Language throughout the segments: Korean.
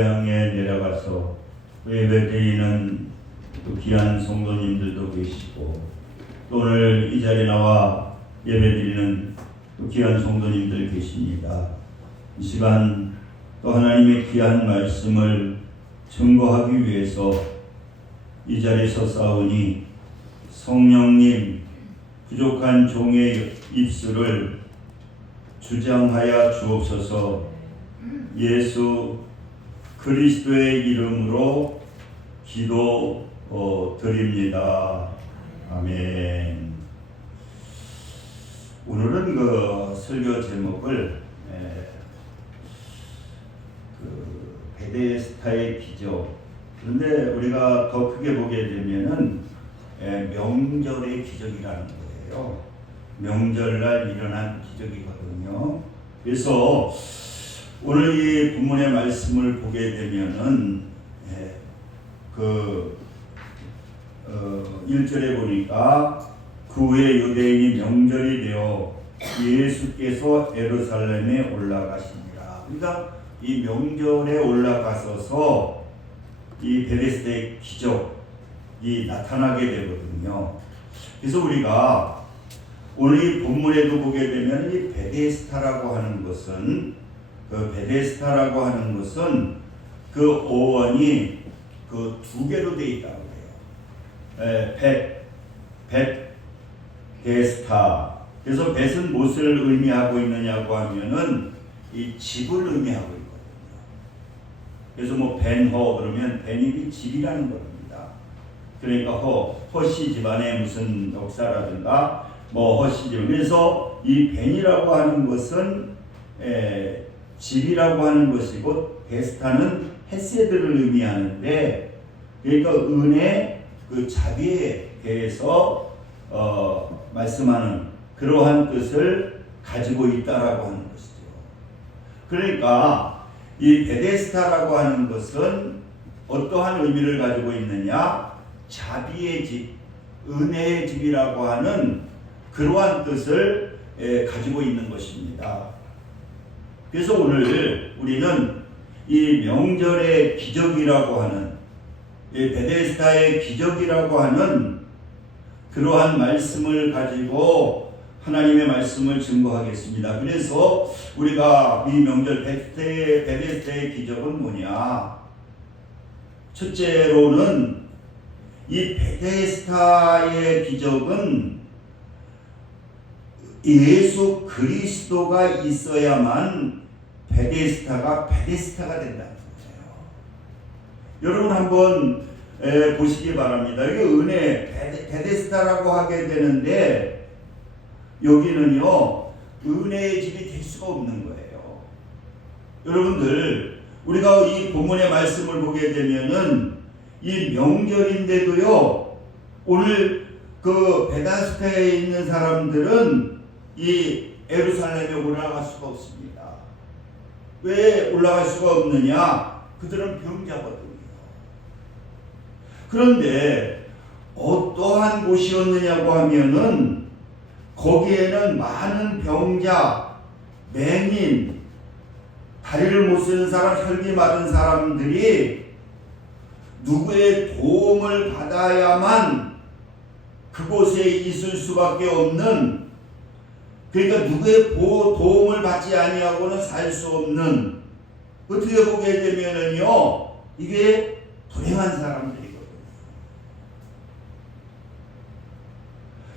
고향에 내려가서 예배드리는 또 귀한 성도님들도 계시고, 또 오늘 이 자리에 나와 예배드리는 또 귀한 성도님들 계십니다. 이 시간 또 하나님의 귀한 말씀을 증거하기 위해서 이 자리에 서싸우니 성령님 부족한 종의 입술을 주장하여 주옵소서. 예수 그리스도의 이름으로 기도 드립니다. 아멘. 오늘은 그 설교 제목을 베데스다의 기적. 그런데 우리가 더 크게 보게 되면은 명절의 기적이라는 거예요. 명절날 일어난 기적이거든요. 그래서 오늘 이 본문의 말씀을 보게 되면은 1절에 보니까 그 후에 유대인이 명절이 되어 예수께서 예루살렘에 올라가시니라. 그러니까 이 명절에 올라가셔서 이 베데스다의 기적이 나타나게 되거든요. 그래서 우리가 오늘 이 본문에도 보게 되면 이 베데스다라고 하는 것은 그 어원이 그 두 개로 되어 있다고 해요. 베데스다. 그래서 벳은 무엇을 의미하고 있느냐고 하면은 이 집을 의미하고 있거든요. 그래서 뭐 벤허 그러면 벤이 집이라는 겁니다. 그러니까 허씨 집안의 무슨 역사라든가 뭐 허씨 집안. 그래서 이 벤이라고 하는 것은 집이라고 하는 것이고, 베스타는 헤세드를 의미하는데, 그러니까 은혜, 그 자비에 대해서 말씀하는 그러한 뜻을 가지고 있다라고 하는 것이죠. 그러니까 이 베데스다라고 하는 것은 어떠한 의미를 가지고 있느냐? 자비의 집, 은혜의 집이라고 하는 그러한 뜻을 가지고 있는 것입니다. 그래서 오늘 우리는 이 명절의 기적이라고 하는, 이 베데스다의 기적이라고 하는 그러한 말씀을 가지고 하나님의 말씀을 증거하겠습니다. 그래서 우리가 이 명절 베데스다의 기적은 뭐냐? 첫째로는 이 베데스다의 기적은 예수 그리스도가 있어야만 베데스다가 된다는 거예요. 여러분 한번 보시기 바랍니다. 이게 은혜 베데스다라고 하게 되는데, 여기는요 은혜의 집이 될 수가 없는 거예요. 여러분들, 우리가 이 본문의 말씀을 보게 되면은 이 명절인데도요, 오늘 그 베데스다에 있는 사람들은 이 예루살렘에 올라갈 수가 없습니다. 왜 올라갈 수가 없느냐? 그들은 병자거든요. 그런데 어떠한 곳이었느냐고 하면은 거기에는 많은 병자, 맹인, 다리를 못 쓰는 사람, 혈기 마른 사람들이 누구의 도움을 받아야만 그곳에 있을 수밖에 없는, 그러니까 누구의 도움을 받지 아니하고는 살 수 없는, 어떻게 보게 되면은요 이게 불행한 사람들이거든요.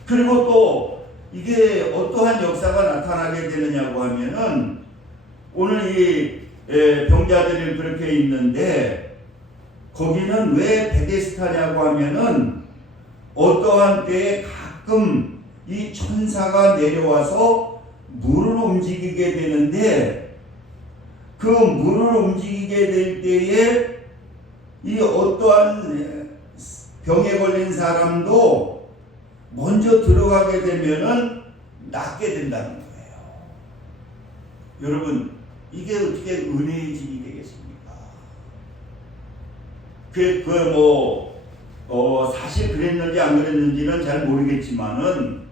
그리고 또 이게 어떠한 역사가 나타나게 되느냐고 하면은, 오늘 이 병자들이 그렇게 있는데 거기는 왜 베데스다냐고 하면은 어떠한 때에 가끔 이 천사가 내려와서 물을 움직이게 되는데, 그 물을 움직이게 될 때에 이 어떠한 병에 걸린 사람도 먼저 들어가게 되면은 낫게 된다는 거예요. 여러분, 이게 어떻게 은혜의 집이 되겠습니까? 사실 그랬는지 안 그랬는지는 잘 모르겠지만은,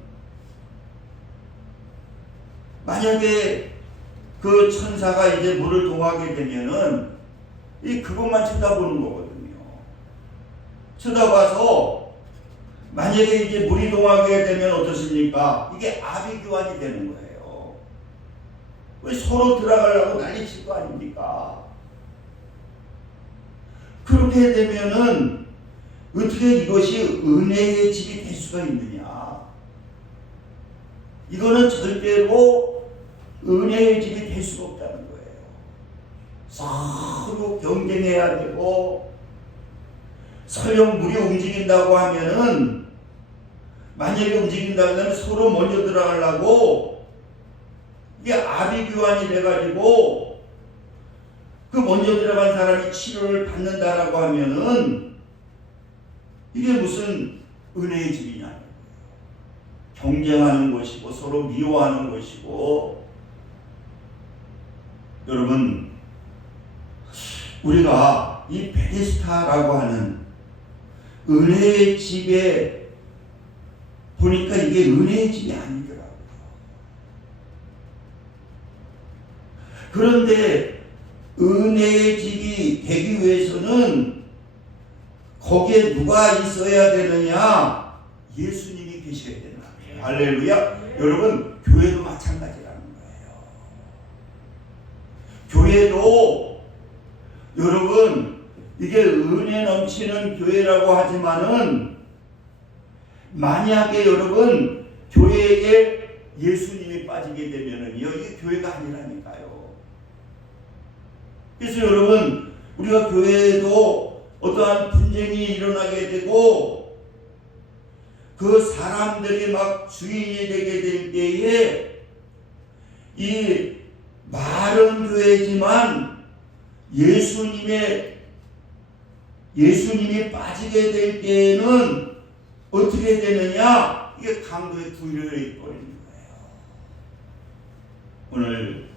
만약에 그 천사가 이제 물을 동하게 되면은 그것만 쳐다보는 거거든요. 쳐다봐서 만약에 이제 물이 동하게 되면 어떻습니까? 이게 아비규환이 되는 거예요. 왜 서로 들어가려고 난리칠 거 아닙니까? 그렇게 되면은 어떻게 이것이 은혜의 집이 될 수가 있느냐? 이거는 절대로 은혜의 집이 될 수가 없다는 거예요. 서로 경쟁해야 되고, 설령 물이 움직인다고 하면은, 만약에 움직인다고 하면 서로 먼저 들어가려고 이게 아비규환이 돼가지고 그 먼저 들어간 사람이 치료를 받는다라고 하면은 이게 무슨 은혜의 집이냐? 경쟁하는 것이고 서로 미워하는 것이고. 여러분, 우리가 이 베데스다라고 하는 은혜의 집에 보니까 이게 은혜의 집이 아니더라고요. 그런데 은혜의 집이 되기 위해서는 거기에 누가 있어야 되느냐? 예수님이 계셔야 된다. 할렐루야. 여러분, 교회도 마찬가지라는 거예요. 교회도 여러분, 이게 은혜 넘치는 교회라고 하지만은 만약에 여러분 교회에 예수님이 빠지게 되면은요, 이게 교회가 아니라니까요. 그래서 여러분, 우리가 교회에도 어떠한 분쟁이 일어나게 되고 그 사람들이 막 주인이 되게 될 때에 이 말은 교회지만 예수님이 빠지게 될 때에는 어떻게 되느냐? 이게 강도의 분열이 버리는 거예요. 오늘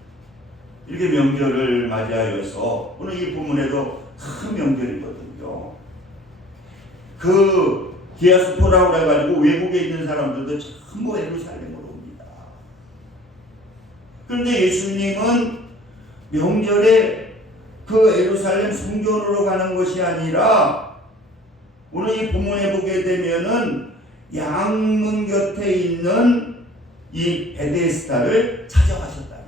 이렇게 명절을 맞이하여서 오늘 이 본문에도 큰 명절이거든요. 그 디아스포라고 해가지고 외국에 있는 사람들도 전부 예루살렘으로 옵니다. 그런데 예수님은 명절에 그 예루살렘 성전으로 가는 것이 아니라 오늘 이 본문에 보게 되면은 양문 곁에 있는 이 베데스다를 찾아가셨다는 거예요.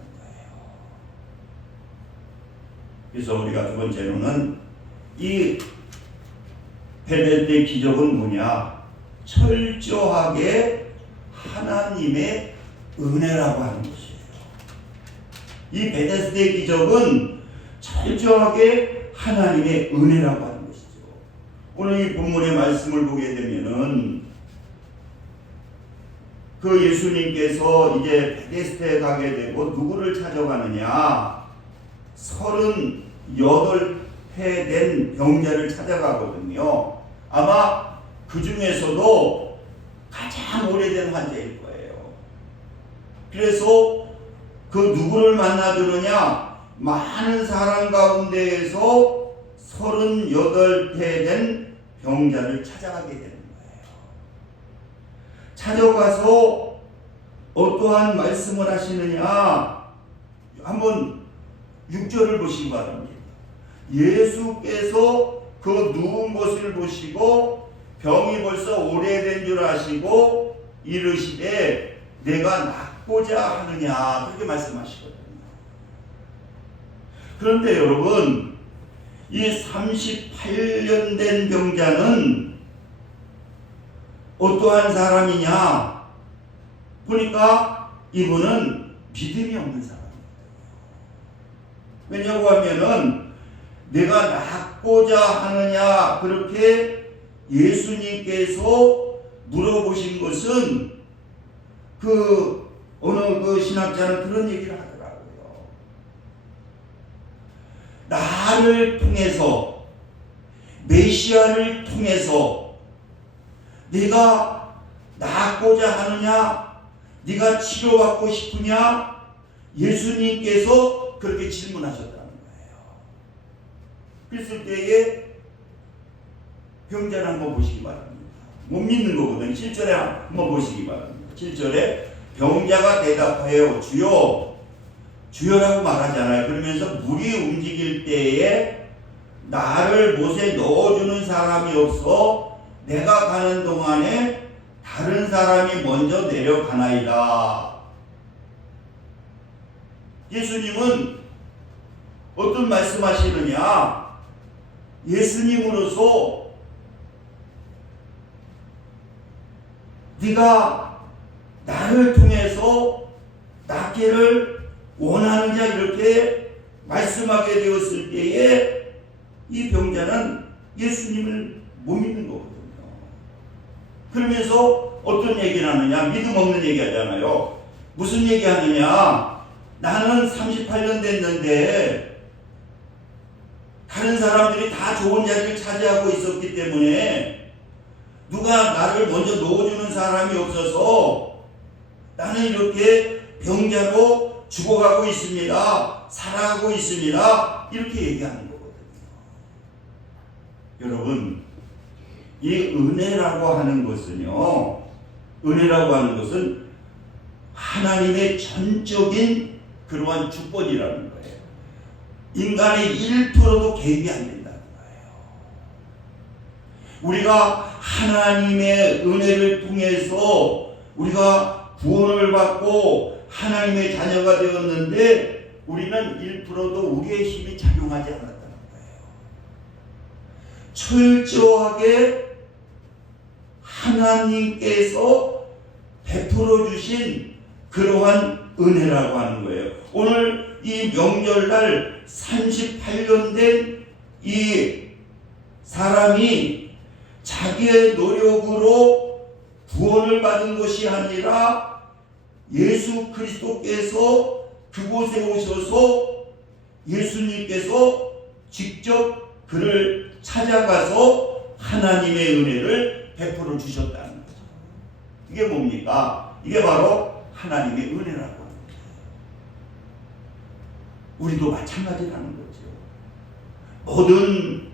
그래서 우리가 두 번째로는 이 베데스다의 기적은 뭐냐? 철저하게 하나님의 은혜라고 하는 것이에요. 이 베데스다의 기적은 철저하게 하나님의 은혜라고 하는 것이죠. 오늘 이 본문의 말씀을 보게 되면은 그 예수님께서 이제 베데스다에 가게 되고 누구를 찾아가느냐? 38회 된 병자를 찾아가거든요. 아마 그 중에서도 가장 오래된 환자일 거예요. 그래서 그 누구를 만나주느냐? 많은 사람 가운데에서 38회 된 병자를 찾아가게 되는 거예요. 찾아가서 어떠한 말씀을 하시느냐? 한번 6절을 보시기 바랍니다. 예수께서 그 누운 것을 보시고 병이 벌써 오래된 줄 아시고 이르시되 내가 낫고자 하느냐, 그렇게 말씀하시거든요. 그런데 여러분, 이 38년 된 병자는 어떠한 사람이냐? 보니까 이분은 믿음이 없는 사람입니다. 왜냐고 하면은 내가 낫고자 하느냐, 그렇게 예수님께서 물어보신 것은 어느 그 신학자는 그런 얘기를 하더라고요. 나를 통해서, 메시아를 통해서 네가 낫고자 하느냐? 네가 치료받고 싶으냐? 예수님께서 그렇게 질문하셨다는 거예요. 그랬을 때에 병자를 한번 보시기 바랍니다. 못 믿는 거거든요. 7절에 한번 보시기 바랍니다. 7절에 병자가 대답하여 주여, 주여라고 말하잖아요. 그러면서 물이 움직일 때에 나를 못에 넣어주는 사람이 없어 내가 가는 동안에 다른 사람이 먼저 내려가나이다. 예수님은 어떤 말씀하시느냐? 예수님으로서 네가 나를 통해서 낫기를 원하느냐 이렇게 말씀하게 되었을 때에 이 병자는 예수님을 못 믿는 거거든요. 그러면서 어떤 얘기를 하느냐? 믿음 없는 얘기 하잖아요. 무슨 얘기 하느냐? 나는 38년 됐는데 다른 사람들이 다 좋은 자리를 차지하고 있었기 때문에 누가 나를 먼저 넣어주는 사람이 없어서 나는 이렇게 병자로 죽어가고 있습니다. 살아가고 있습니다. 이렇게 얘기하는 거거든요. 여러분, 이 은혜라고 하는 것은 하나님의 전적인 그러한 주권이라는 거예요. 인간의 1%도 개입이 안 된다는 거예요. 우리가 하나님의 은혜를 통해서 우리가 구원을 받고 하나님의 자녀가 되었는데 우리는 1%도 우리의 힘이 작용하지 않았다는 거예요. 철저하게 하나님께서 베풀어 주신 그러한 은혜라고 하는 거예요. 오늘 이 명절날 38년 된 이 사람이 자기의 노력으로 구원을 받은 것이 아니라 예수 그리스도께서 그곳에 오셔서 예수님께서 직접 그를 찾아가서 하나님의 은혜를 베풀어 주셨다는 거죠. 이게 뭡니까? 이게 바로 하나님의 은혜라고 합니다. 우리도 마찬가지라는 거죠. 모든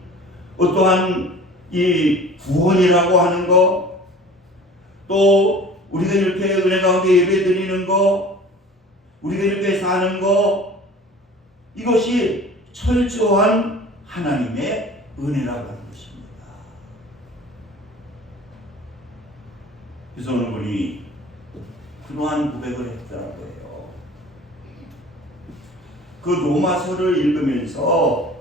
어떠한 이 구원이라고 하는 거, 또 우리가 이렇게 은혜 가운데 예배 드리는 거, 우리가 이렇게 사는 거, 이것이 철저한 하나님의 은혜라고 하는 것입니다. 그래서 어느 분이 그러한 고백을 했더라고요. 그 로마서를 읽으면서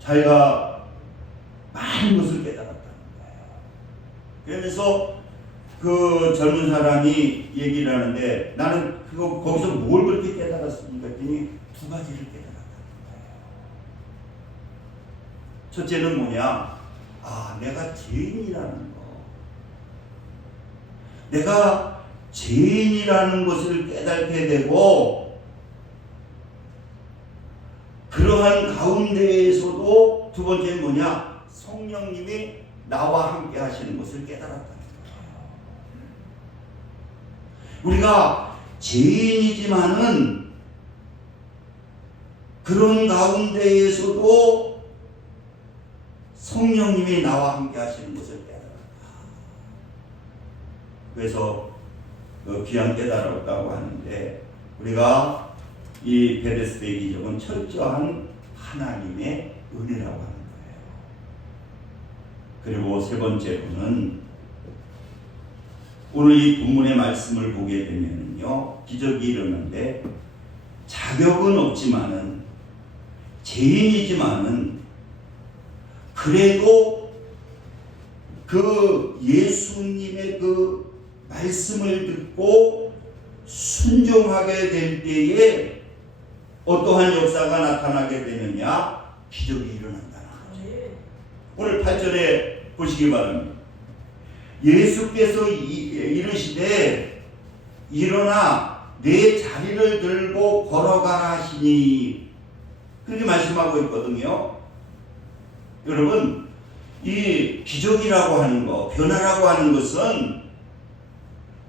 자기가 많은 것을 깨달았다는 거예요. 그러면서 그 젊은 사람이 얘기를 하는데 나는 거기서 뭘 그렇게 깨달았습니까? 했더니 두 가지를 깨달았다는 거예요. 첫째는 뭐냐? 내가 죄인이라는 거. 내가 죄인이라는 것을 깨닫게 되고 그러한 가운데에서도 두 번째는 뭐냐? 성령님이 나와 함께 하시는 것을 깨달았다는 거예요. 우리가 죄인이지만은 그런 가운데에서도 성령님이 나와 함께 하시는 것을 깨달았다. 그래서 귀한 깨달았다고 하는데 우리가 이 베데스다의 기적은 철저한 하나님의 은혜라고 하는 거예요. 그리고 세 번째로는 오늘 이 본문의 말씀을 보게 되면요, 기적이 일어났는데 자격은 없지만은 죄인이지만은 그래도 그 예수님의 그 말씀을 듣고 순종하게 될 때에 어떠한 역사가 나타나게 되느냐? 기적이 일어난다는 거죠. 오늘 8절에 보시기 바랍니다. 예수께서 이르시되 일어나 내 자리를 들고 걸어가라 하시니 그렇게 말씀하고 있거든요. 여러분, 이 기적이라고 하는 거, 변화라고 하는 것은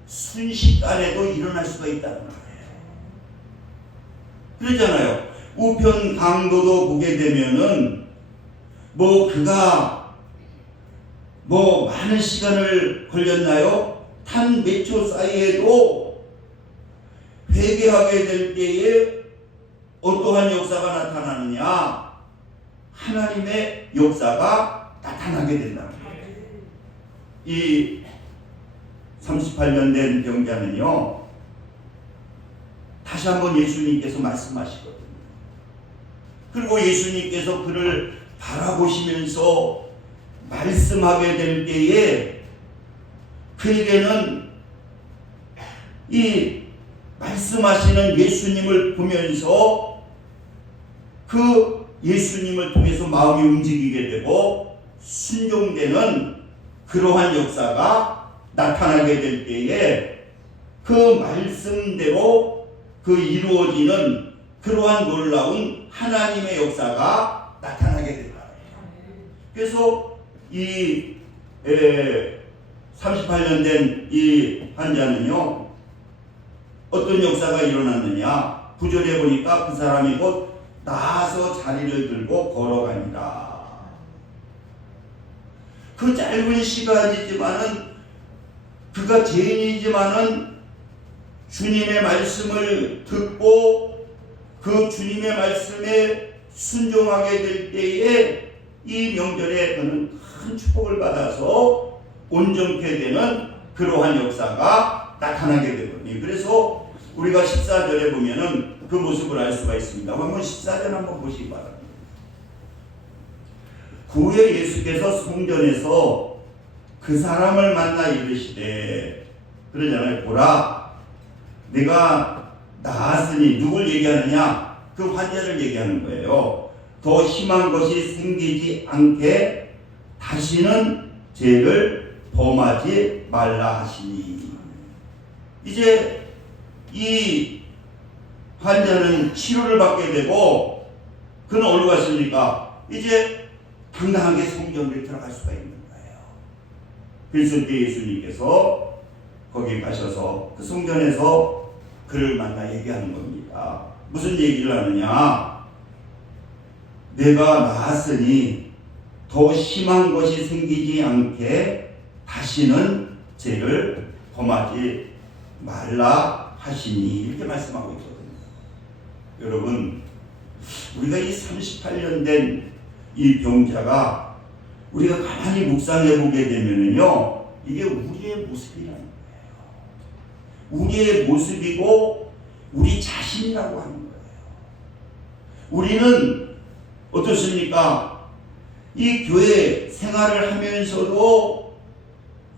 순식간에도 일어날 수가 있다는 거예요. 그러잖아요. 우편 강도도 보게 되면은 그가 많은 시간을 걸렸나요? 단 몇 초 사이에도 회개하게 될 때에 어떠한 역사가 나타나느냐? 하나님의 역사가 나타나게 된다. 이 38년 된 병자는요, 다시 한번 예수님께서 말씀하시거든요. 그리고 예수님께서 그를 바라보시면서 말씀하게 될 때에 그에게는 이 말씀하시는 예수님을 보면서 그 예수님을 통해서 마음이 움직이게 되고 순종되는 그러한 역사가 나타나게 될 때에 그 말씀대로 그 이루어지는 그러한 놀라운 하나님의 역사가 나타나게 된다. 그래서 이 38년 된 이 환자는요, 어떤 역사가 일어났느냐? 9절에 보니까 그 사람이 곧 나아서 자리를 들고 걸어가니라. 그 짧은 시간이지만은 그가 죄인이지만은 주님의 말씀을 듣고 그 주님의 말씀에 순종하게 될 때에 이 명절에 그는 큰 축복을 받아서 온전케 되는 그러한 역사가 나타나게 되거든요. 그래서 우리가 14절에 보면은 그 모습을 알 수가 있습니다. 한번 14절 한번 보시기 바랍니다. 구에 예수께서 성전에서 그 사람을 만나 이르시되, 그러잖아요. 보라, 내가 나았으니, 누굴 얘기하느냐? 그 환자를 얘기하는 거예요. 더 심한 것이 생기지 않게 다시는 죄를 범하지 말라 하시니. 이제 이 환자는 치료를 받게 되고 그는 어디로 갔습니까? 이제 당당하게 성전에 들어갈 수가 있는 거예요. 그래서 그때 예수님께서 거기 가셔서 그 성전에서 그를 만나 얘기하는 겁니다. 무슨 얘기를 하느냐? 내가 나았으니 더 심한 것이 생기지 않게 다시는 죄를 범하지 말라 하시니, 이렇게 말씀하고 있거든요. 여러분, 우리가 이 38년 된 이 병자가 우리가 가만히 묵상해 보게 되면은요, 이게 우리의 모습이라는 거예요. 우리의 모습이고 우리 자신이라고 하는 거예요. 우리는 어떻습니까? 이 교회 생활을 하면서도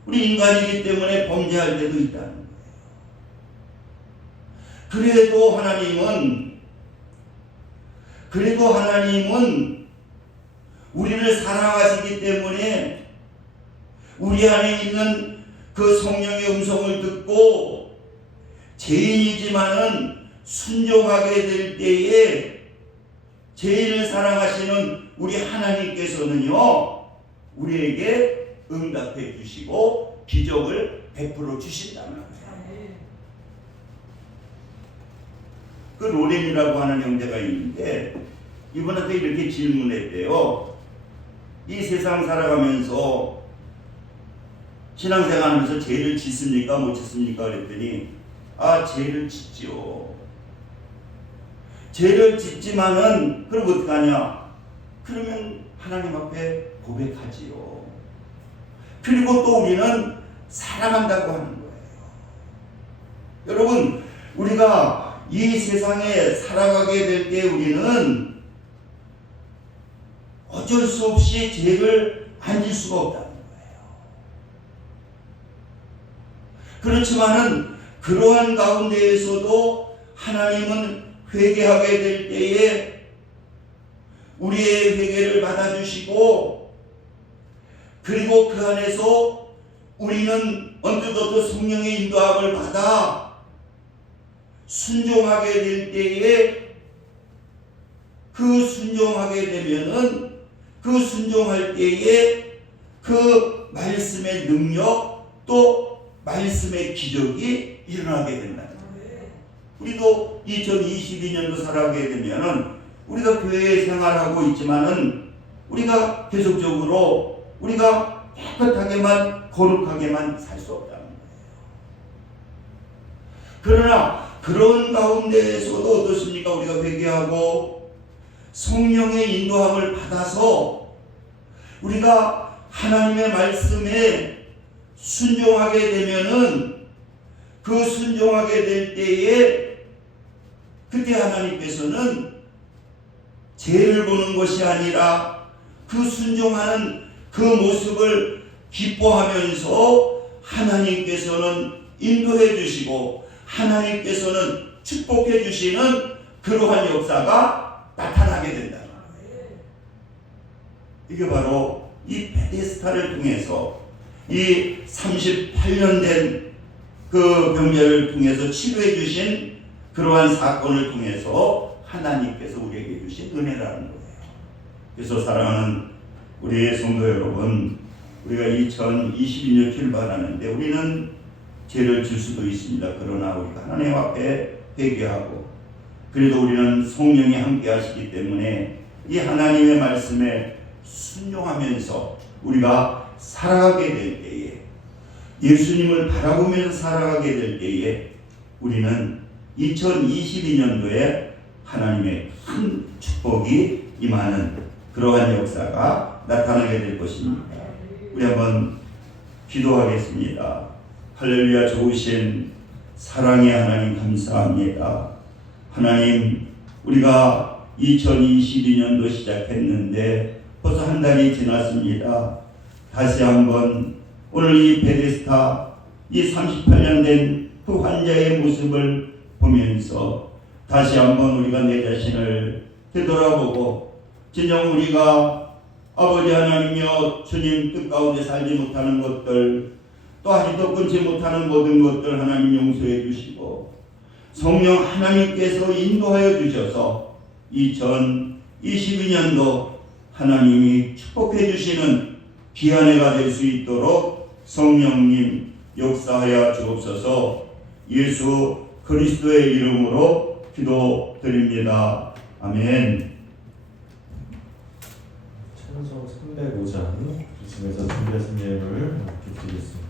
우리 인간이기 때문에 범죄할 때도 있다는 거예요. 그래도 하나님은 우리를 사랑하시기 때문에 우리 안에 있는 그 성령의 음성을 듣고 죄인이지만은 순종하게 될 때에 죄인을 사랑하시는 우리 하나님께서는요, 우리에게 응답해 주시고 기적을 베풀어 주신다는 거예요. 그 로렌이라고 하는 형제가 있는데 이분한테 이렇게 질문했대요. 이 세상 살아가면서 신앙생활하면서 죄를 짓습니까? 못 짓습니까? 그랬더니 죄를 짓죠. 죄를 짓지만은 그럼 어떡하냐? 그러면 하나님 앞에 고백하지요. 그리고 또 우리는 사랑한다고 하는 거예요. 여러분, 우리가 이 세상에 살아가게 될 때 우리는 어쩔 수 없이 죄를 안 질 수가 없다는 거예요. 그렇지만은 그러한 가운데에서도 하나님은 회개하게 될 때에 우리의 회개를 받아주시고, 그리고 그 안에서 우리는 언뜻어뜻 성령의 인도함을 받아 순종하게 될 때에 그 순종하게 되면은 그 순종할 때에 그 말씀의 능력 또 말씀의 기적이 일어나게 된다는 거예요. 우리도 2022년도 살아가게 되면은 우리가 교회에 생활하고 있지만은 우리가 계속적으로 우리가 깨끗하게만 거룩하게만 살 수 없다는 거예요. 그러나 그런 가운데에서도 어떻습니까? 우리가 회개하고 성령의 인도함을 받아서 우리가 하나님의 말씀에 순종하게 되면은 그 순종하게 될 때에 그때 하나님께서는 죄를 보는 것이 아니라 그 순종하는 그 모습을 기뻐하면서 하나님께서는 인도해 주시고 하나님께서는 축복해 주시는 그러한 역사가 나타나게 된다. 이게 바로 이 베데스다를 통해서 이 38년 된 그 병자를 통해서 치료해 주신 그러한 사건을 통해서 하나님께서 우리에게 주신 은혜라는 거예요. 그래서 사랑하는 우리의 성도 여러분, 우리가 2022년 출발하는데 우리는 죄를 질 수도 있습니다. 그러나 우리가 하나님 앞에 회개하고 그래도 우리는 성령이 함께 하시기 때문에 이 하나님의 말씀에 순종하면서 우리가 살아가게 될 때에 예수님을 바라보면서 살아가게 될 때에 우리는 2022년도에 하나님의 큰 축복이 임하는 그러한 역사가 나타나게 될 것입니다. 우리 한번 기도하겠습니다. 할렐루야. 좋으신 사랑의 하나님 감사합니다. 하나님, 우리가 2022년도 시작했는데 벌써 한 달이 지났습니다. 다시 한번 오늘 이 베데스다 이 38년 된 그 환자의 모습을 보면서 다시 한번 우리가 내 자신을 되돌아보고 진정 우리가 아버지 하나님이여 주님 뜻 가운데 살지 못하는 것들 또 아직도 끊지 못하는 모든 것들 하나님 용서해 주시고 성령 하나님께서 인도하여 주셔서 2022년도 하나님이 축복해 주시는 귀한 해가 될 수 있도록 성령님 역사하여 주옵소서. 예수 그리스도의 이름으로 기도드립니다. 아멘. 찬송 305장 주sim에서 준비하신 예를 함께 드리겠습니다.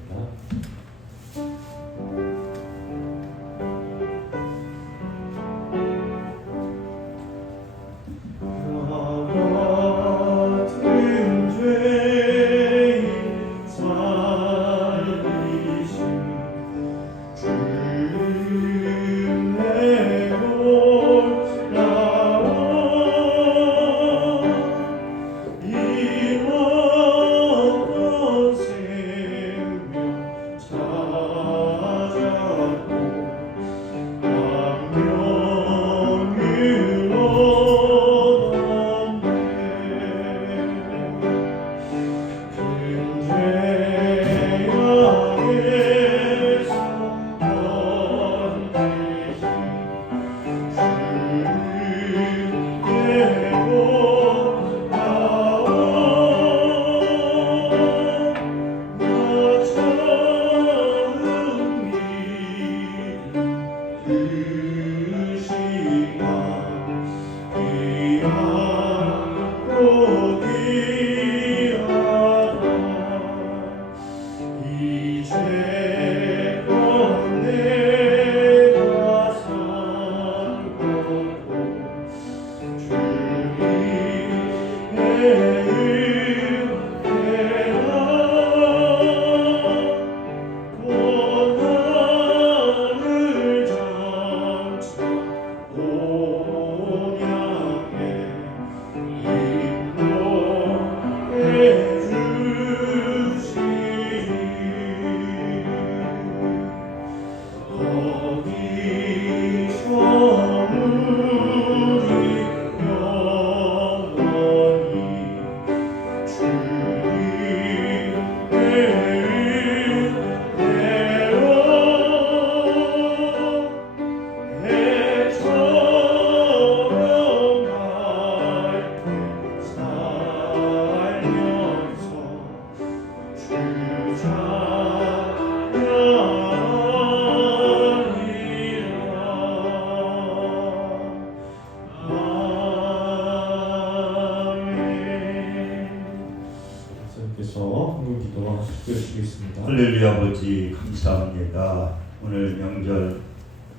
할렐루야. 아버지 감사합니다. 오늘 명절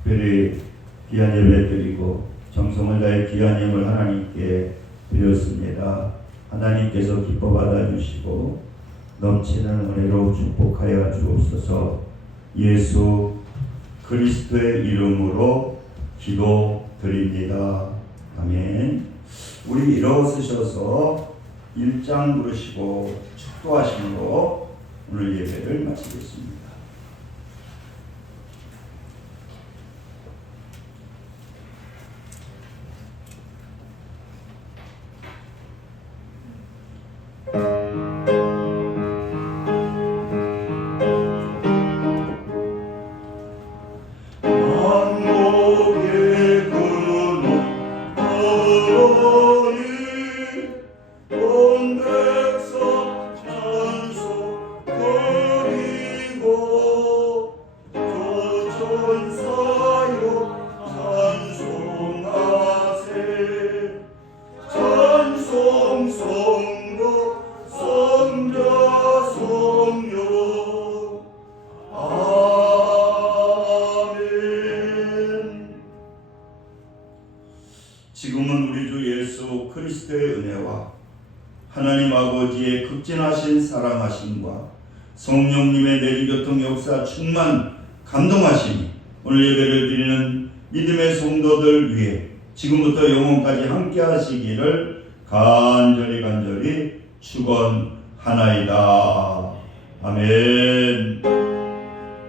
특별히 귀한 예배 드리고 정성을 다해 귀한 예물 하나님께 드렸습니다. 하나님께서 기뻐 받아주시고 넘치는 은혜로 축복하여 주옵소서. 예수 그리스도의 이름으로 기도드립니다. 아멘. 우리 일어서셔서 1장 부르시고 축도하심으로 오늘 예배를 마치겠습니다. 지금은 우리 주 예수 그리스도의 은혜와 하나님 아버지의 극진하신 사랑하심과 성령님의 내주교통 역사 충만 감동하심이 오늘 예배를 드리는 믿음의 성도들 위해 지금부터 영원까지 함께 하시기를 간절히 축원하나이다. 아멘.